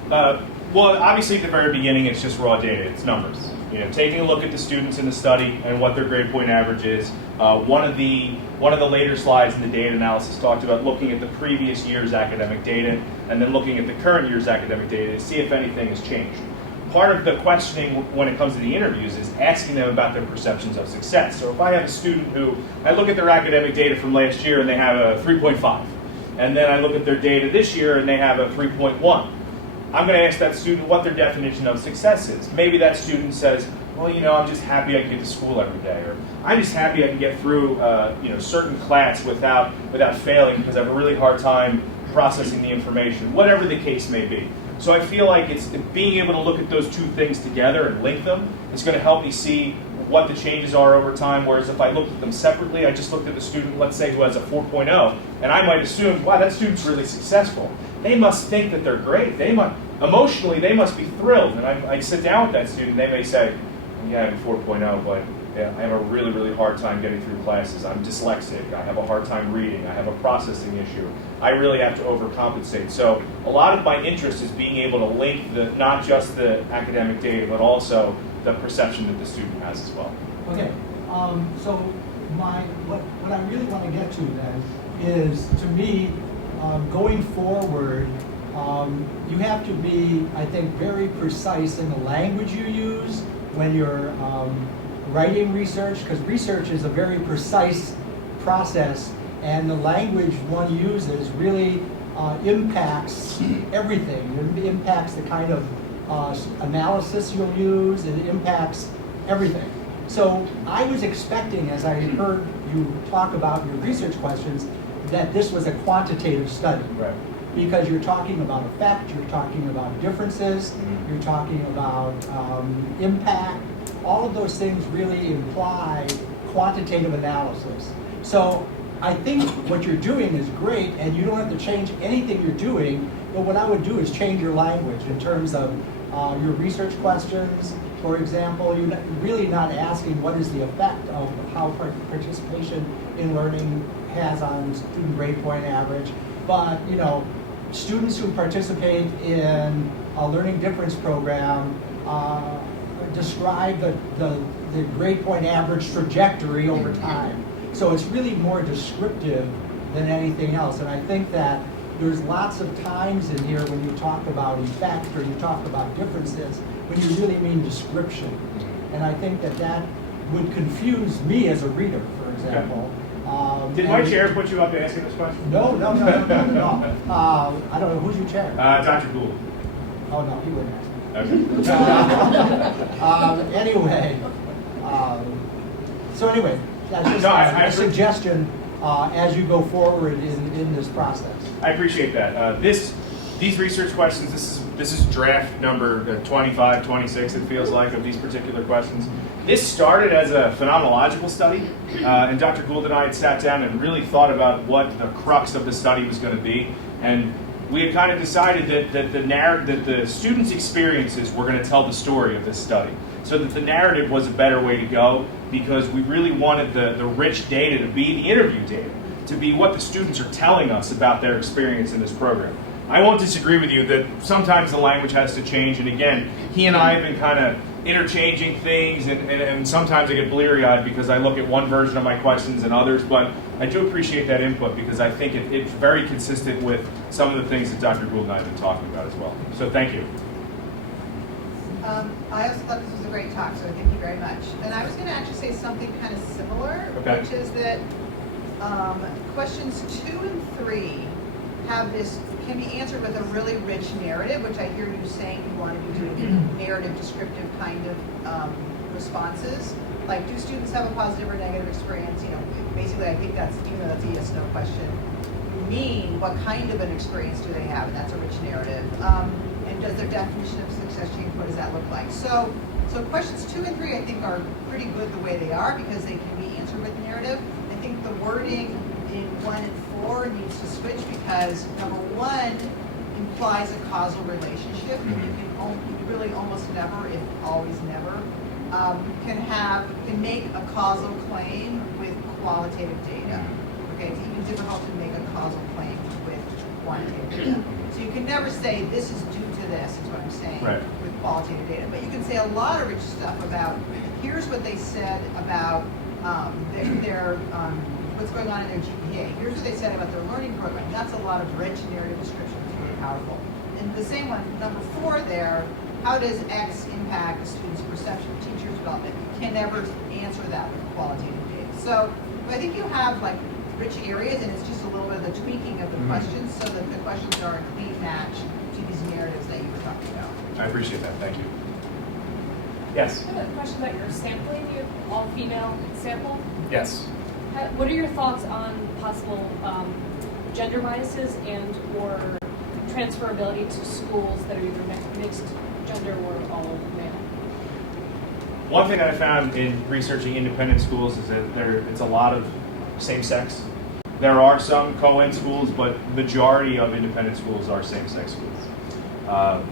follows. Well, obviously at the very beginning, it's just raw data. It's numbers. Taking a look at the students in the study and what their grade point average is. One of the later slides in the data analysis talked about looking at the previous year's academic data and then looking at the current year's academic data to see if anything has changed. Part of the questioning when it comes to the interviews is asking them about their perceptions of success. So if I have a student who, I look at their academic data from last year and they have a 3.5, and then I look at their data this year and they have a 3.1, I'm going to ask that student what their definition of success is. Maybe that student says, well, I'm just happy I can get to school every day, or I'm just happy I can get through, certain class without failing because I have a really hard time processing the information, whatever the case may be. So I feel like it's being able to look at those two things together and link them is going to help me see what the changes are over time, whereas if I looked at them separately, I just looked at the student, let's say, who has a 4.0, and I might assume, wow, that student's really successful. They must think that they're great. Emotionally, they must be thrilled. And I sit down with that student, they may say, yeah, I'm 4.0, but yeah, I have a really, really hard time getting through classes. I'm dyslexic. I have a hard time reading. I have a processing issue. I really have to overcompensate. So a lot of my interest is being able to link not just the academic data, but also the perception that the student has as well. Okay, so what I really want to get to then is, to me, going forward, you have to be, I think, very precise in the language you use when you're writing research, because research is a very precise process, and the language one uses really impacts everything. It impacts the kind of analysis you'll use. It impacts everything. So I was expecting, as I heard you talk about your research questions, that this was a quantitative study. Right. Because you're talking about effect, you're talking about differences, you're talking about impact. All of those things really imply quantitative analysis. So I think what you're doing is great, and you don't have to change anything you're doing, but what I would do is change your language in terms of your research questions. For example, you're really not asking what is the effect of how participation in learning has on student grade point average, but students who participate in a learning difference program describe the grade point average trajectory over time. So it's really more descriptive than anything else. And I think that there's lots of times in here when you talk about effect or you talk about differences when you really mean description. And I think that would confuse me as a reader, for example. Did my chair put you up to asking this question? No. I don't know, who's your chair? Dr. Gould. Oh, no, he wouldn't ask me. Okay. Anyway, that's just a suggestion as you go forward in this process. I appreciate that. These research questions, this is draft number 25, 26, it feels like, of these particular questions. This started as a phenomenological study, and Dr. Gould and I had sat down and really thought about what the crux of the study was going to be. And we had kind of decided that the students' experiences were going to tell the story of this study, so that the narrative was a better way to go because we really wanted the rich data to be the interview data, to be what the students are telling us about their experience in this program. I won't disagree with you that sometimes the language has to change, and again, he and I have been kind of interchanging things, and sometimes I get bleary-eyed because I look at one version of my questions and others, but I do appreciate that input because I think it's very consistent with some of the things that Dr. Gould and I have been talking about as well. So thank you. I also thought this was a great talk, so thank you very much. And I was going to actually say something kind of similar, Okay. which is that questions 2 and 3 can be answered with a really rich narrative, which I hear you saying you want to be doing narrative descriptive kind of responses. Like, do students have a positive or negative experience? You know, basically I think that's, even though that's a yes, no question, you mean what kind of an experience do they have? And that's a rich narrative. And does their definition of success change? What does that look like? So questions 2 and 3 I think are pretty good the way they are because they can be answered with narrative. I think the wording in 1 and 4 needs to switch because number 1 implies a causal relationship. And you really almost never, if always never, can make a causal claim with qualitative data. Okay, it's even difficult to make a causal claim with quantitative data. So you can never say this is due to this, is what I'm saying, Right. with qualitative data. But you can say a lot of rich stuff about here's what they said about their what's going on in their GPA. Here's what they said about their learning program. That's a lot of rich narrative description. It's really powerful. And the same one, number 4 there, how does X impact a student's perception of teacher's development? You can never answer that with qualitative data. So I think you have like rich areas, and it's just a little bit of the tweaking of the questions so that the questions are a clean match to these narratives that you were talking about. I appreciate that. Thank you. Yes. I have a question about your sampling. You have all-female sample. Yes. What are your thoughts on possible gender biases and or transferability to schools that are either mixed gender or all male? One thing I found in researching independent schools is that it's a lot of same-sex. There are some co-ed schools, but majority of independent schools are same-sex schools.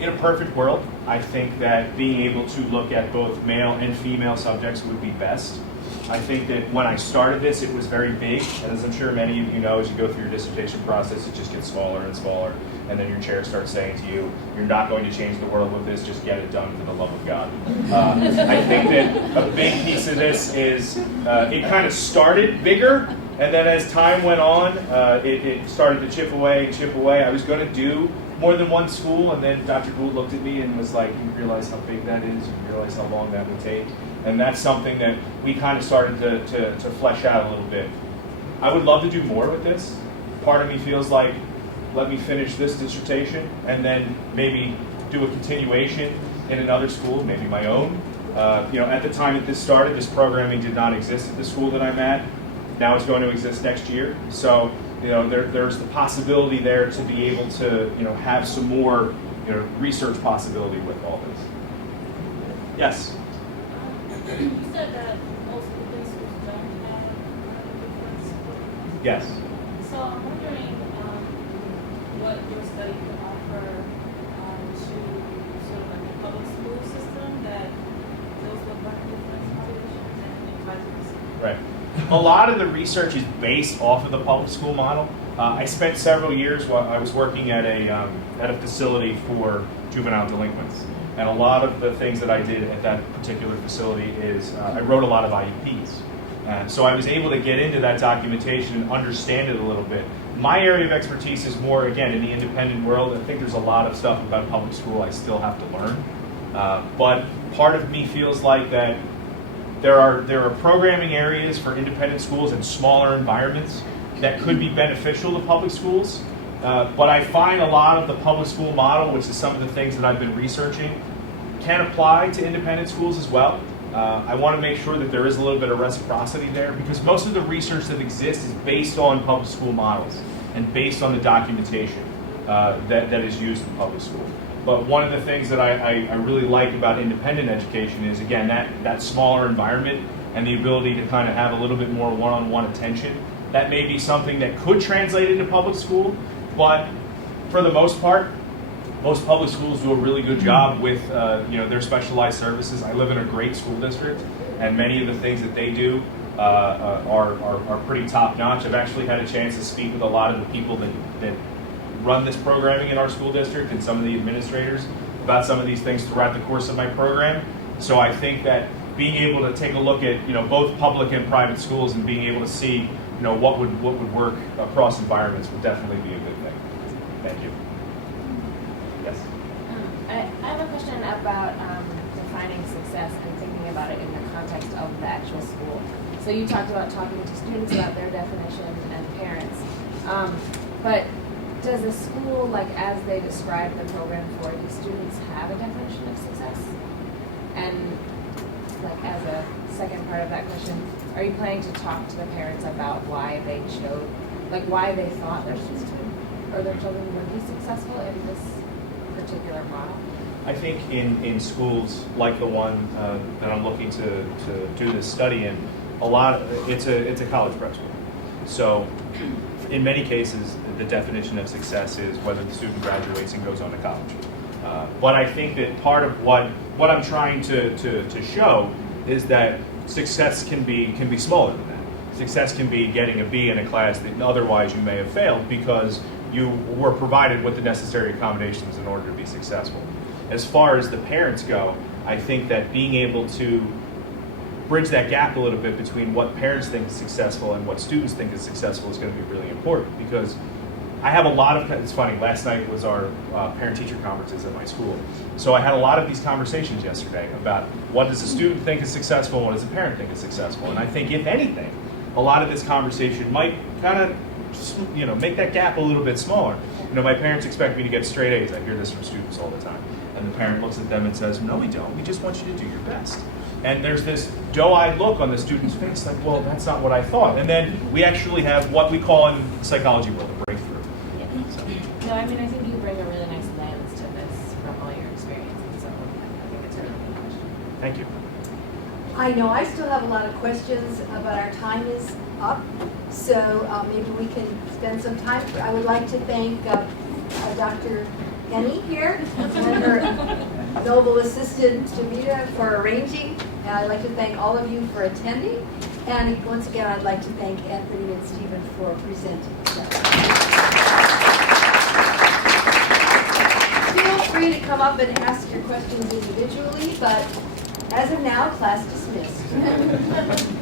In a perfect world, I think that being able to look at both male and female subjects would be best. I think that when I started this, it was very big, and as I'm sure many of you know, as you go through your dissertation process, it just gets smaller and smaller, and then your chair starts saying to you, you're not going to change the world with this, just get it done for the love of God. I think that a big piece of this is it kind of started bigger, and then as time went on, it started to chip away. I was going to do more than one school, and then Dr. Gould looked at me and was like, you realize how big that is, you realize how long that would take. And that's something that we kind of started to flesh out a little bit. I would love to do more with this. Part of me feels like, let me finish this dissertation and then maybe do a continuation in another school, maybe my own. At the time that this started, this programming did not exist at the school that I'm at. Now it's going to exist next year. So, there's the possibility there to be able to, have some more, research possibility with all this. Yes? You said that most open schools don't have a difference. Yes. So I'm wondering what your study could offer to sort of like the public school system that deals with different populations and advisors. Right. A lot of the research is based off of the public school model. I spent several years while I was working at a facility for juvenile delinquents. And a lot of the things that I did at that particular facility is I wrote a lot of IEPs. So I was able to get into that documentation and understand it a little bit. My area of expertise is more, again, in the independent world. I think there's a lot of stuff about public school I still have to learn. But part of me feels like that there are programming areas for independent schools in smaller environments that could be beneficial to public schools. But I find a lot of the public school model, which is some of the things that I've been researching, can apply to independent schools as well. I want to make sure that there is a little bit of reciprocity there because most of the research that exists is based on public school models and based on the documentation that is used in public school. But one of the things that I really like about independent education is, again, that smaller environment and the ability to kind of have a little bit more one-on-one attention. That may be something that could translate into public school, but for the most part, most public schools do a really good job with their specialized services. I live in a great school district, and many of the things that they do are pretty top notch. I've actually had a chance to speak with a lot of the people that run this programming in our school district and some of the administrators about some of these things throughout the course of my program. So I think that being able to take a look at both public and private schools and being able to see what would work across environments would definitely be a good thing. Thank you. Yes. I have a question about defining success and thinking about it in the context of the actual school. So you talked about talking to students about their definition and parents. But does a school, like as they describe the program for these students, have a definition of success? And like as a second part of that question, are you planning to talk to the parents about why they chose, like why they thought their student or their children would be successful in this particular model? I think in schools like the one that I'm looking to do this study in, it's a college prep school. So in many cases, the definition of success is whether the student graduates and goes on to college. But I think that part of what I'm trying to show is that success can be smaller than that. Success can be getting a B in a class that otherwise you may have failed because you were provided with the necessary accommodations in order to be successful. As far as the parents go, I think that being able to bridge that gap a little bit between what parents think is successful and what students think is successful is going to be really important, because I have a lot of, it's funny, last night was our parent-teacher conferences at my school. So I had a lot of these conversations yesterday about what does a student think is successful, what does a parent think is successful. And I think, if anything, a lot of this conversation might kind of, make that gap a little bit smaller. My parents expect me to get straight A's. I hear this from students all the time. And the parent looks at them and says, no, we don't. We just want you to do your best. And there's this doe-eyed look on the student's face, like, well, that's not what I thought. And then we actually have what we call in the psychology world a breakthrough. No, I mean, I think you bring a really nice lens to this from all your experiences, so I think it's a really good question. Thank you. I know I still have a lot of questions, but our time is up, so maybe we can spend some time. I would like to thank Dr. Penny here and her noble assistant, Davida, for arranging. And I'd like to thank all of you for attending. And once again, I'd like to thank Anthony and Stephen for presenting. Feel free to come up and ask your questions individually, but as of now, class dismissed.